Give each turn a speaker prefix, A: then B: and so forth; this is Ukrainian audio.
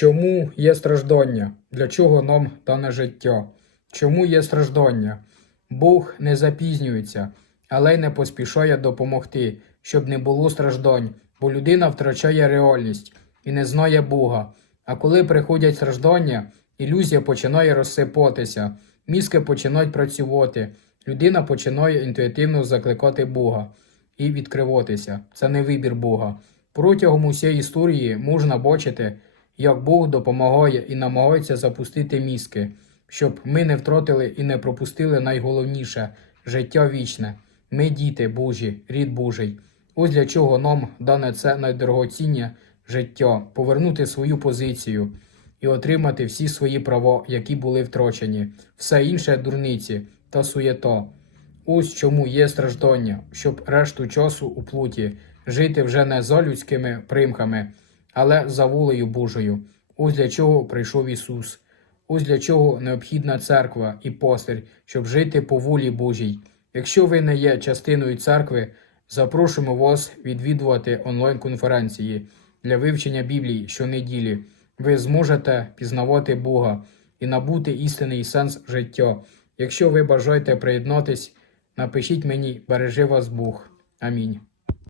A: Чому є страждання? Для чого нам дане життя? Чому є страждання? Бог не запізнюється, але й не поспішає допомогти, щоб не було страждань, бо людина втрачає реальність і не знає Бога. А коли приходять страждання, ілюзія починає розсипатися, мізки починають працювати, людина починає інтуїтивно закликати Бога і відкриватися. Це не вибір Бога. Протягом усієї історії можна бачити, як Бог допомагає і намагається запустити мізки, щоб ми не втратили і не пропустили найголовніше життя вічне. Ми діти Божі, рід Божий. Ось для чого нам дане це найдорогоцінне життя повернути свою позицію і отримати всі свої права, які були втрачені, все інше дурниці та суєта. Ось чому є страждання, щоб решту часу у плоті жити вже не за людськими примками, але за волею Божою. Ось для чого прийшов Ісус. Ось для чого необхідна церква і пастир, щоб жити по волі Божій. Якщо ви не є частиною церкви, запрошуємо вас відвідувати онлайн-конференції для вивчення Біблії щонеділі. Ви зможете пізнавати Бога і набути істинний сенс життя. Якщо ви бажаєте приєднатись, напишіть мені, бережи вас Бог. Амінь.